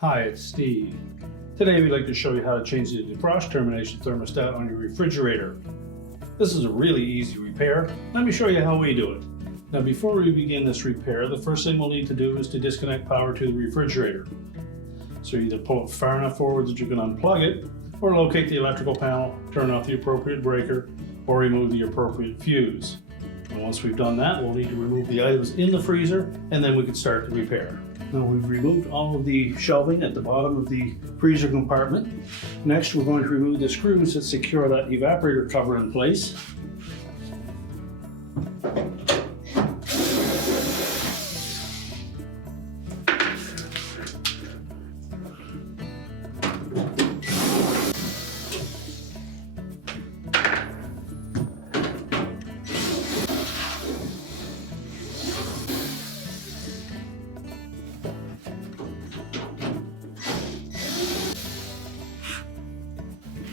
Hi, it's Steve. Today we'd like to show you how to change the defrost termination thermostat on your refrigerator. This is a really easy repair. Let me show you how we do it. Now before we begin this repair, the first thing we'll need to do is to disconnect power to the refrigerator. So either pull it far enough forward that you can unplug it, or locate the electrical panel, turn off the appropriate breaker, or remove the appropriate fuse. And once we've done that, we'll need to remove the items in the freezer, and then we can start the repair. Now we've removed all of the shelving at the bottom of the freezer compartment. Next, we're going to remove the screws that secure that evaporator cover in place.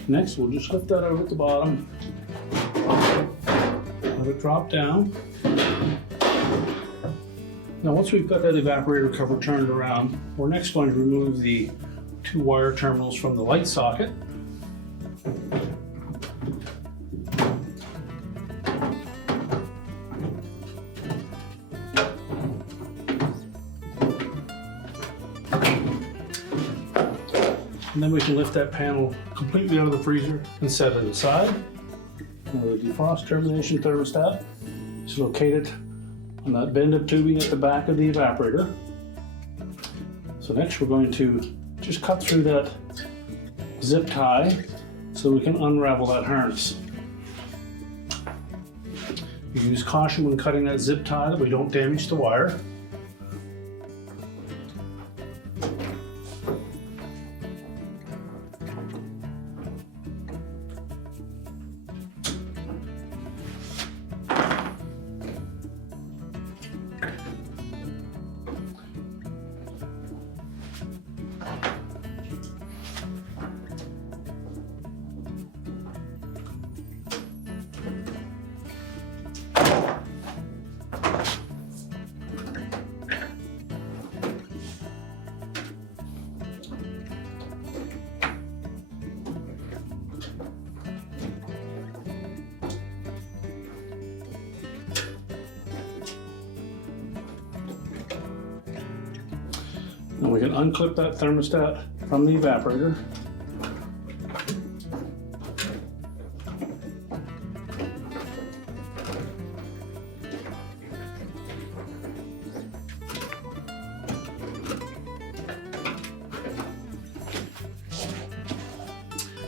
Next, we'll just lift that out at the bottom, let it drop down. Now once we've got that evaporator cover turned around, we're next going to remove the two wire terminals from the light socket. And then we can lift that panel completely out of the freezer and set it aside. Now the defrost termination thermostat is located on that bend of tubing at the back of the evaporator. So next we're going to just cut through that zip tie so we can unravel that harness. You use caution when cutting that zip tie that we don't damage the wire. And we can unclip that thermostat from the evaporator.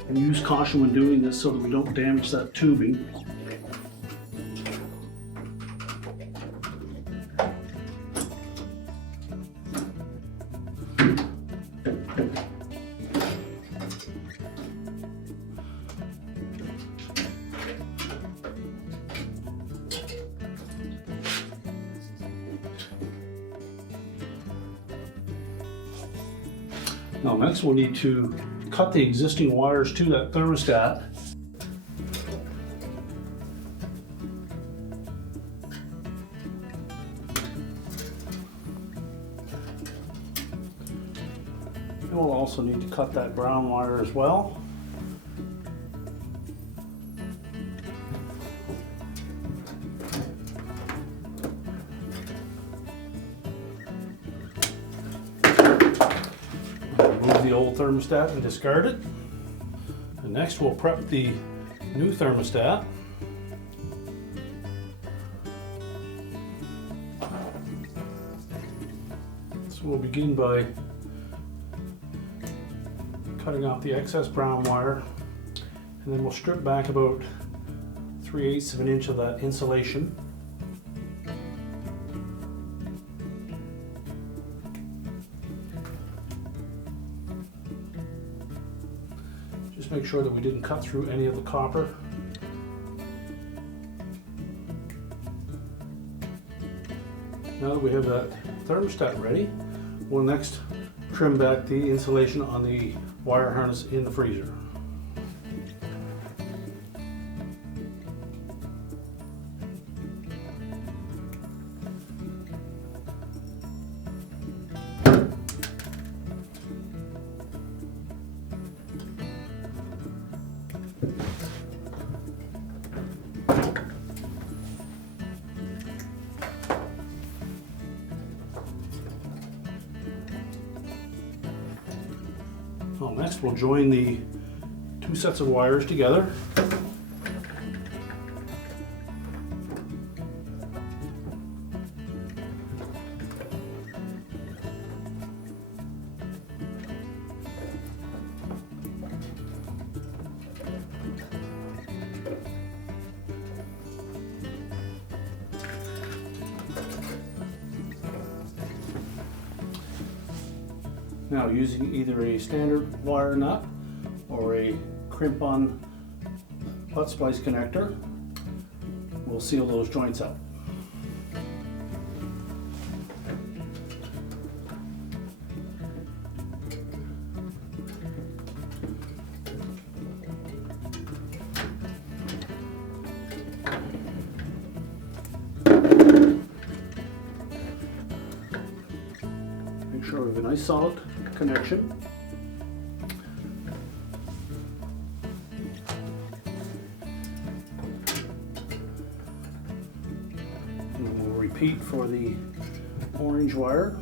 And use caution when doing this so that we don't damage that tubing. Now next we'll need to cut the existing wires to that thermostat. And we'll also need to cut that brown wire as well. Remove the old thermostat and discard it. And next we'll prep the new thermostat. So we'll begin by cutting off the excess brown wire, and then we'll strip back about 3/8 of an inch of that insulation. Just make sure that we didn't cut through any of the copper. Now that we have that thermostat ready, we'll next trim back the insulation on the wire harness in the freezer. Well, next we'll join the two sets of wires together. Now, using either a standard wire nut or a crimp-on butt splice connector, we'll seal those joints up. Make sure we have a nice solid connection. And we'll repeat for the orange wire.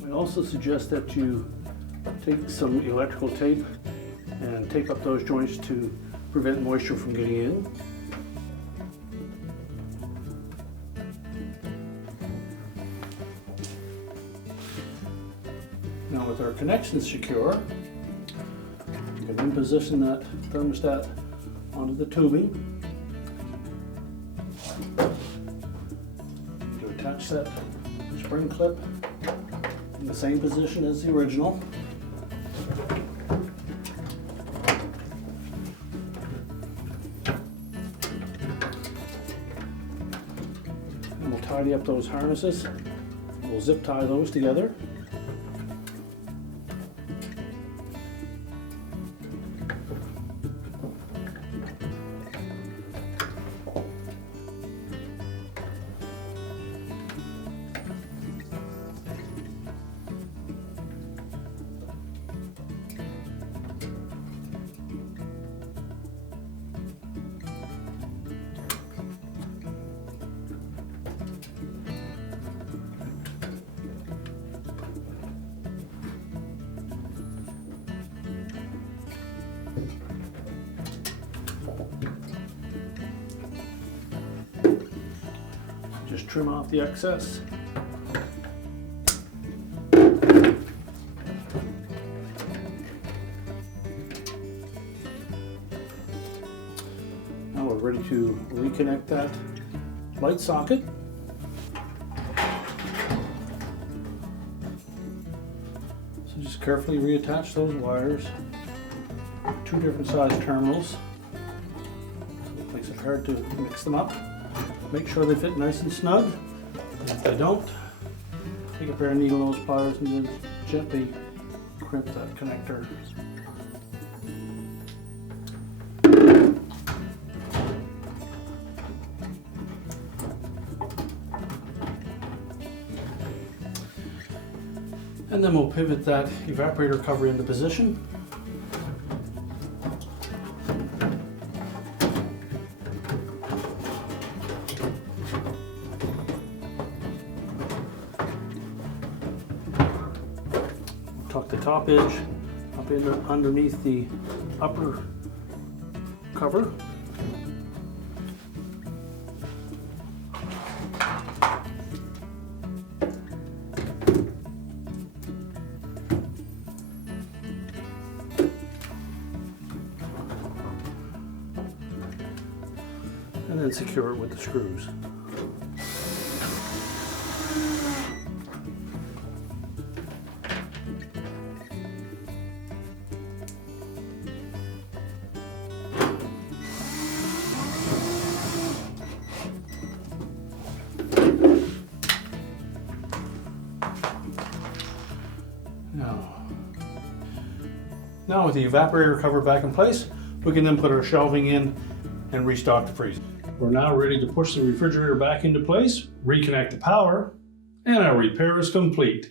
We also suggest that you take some electrical tape and tape up those joints to prevent moisture from getting in. Now, with our connections secure, you can then position that thermostat onto the tubing to attach that spring clip in the same position as the original. And we'll tidy up those harnesses. We'll zip tie those together. Just trim off the excess. Now we're ready to reconnect that light socket. So just carefully reattach those wires. Two different size terminals. So it makes it hard to mix them up. Make sure they fit nice and snug. And if they don't, take a pair of needle nose pliers and then gently crimp that connector. And then we'll pivot that evaporator cover into position. Tuck the top edge up in underneath the upper cover. and secure it with the screws. Now with the evaporator cover back in place, we can then put our shelving in and restock the freezer. We're now ready to push the refrigerator back into place, reconnect the power, and our repair is complete.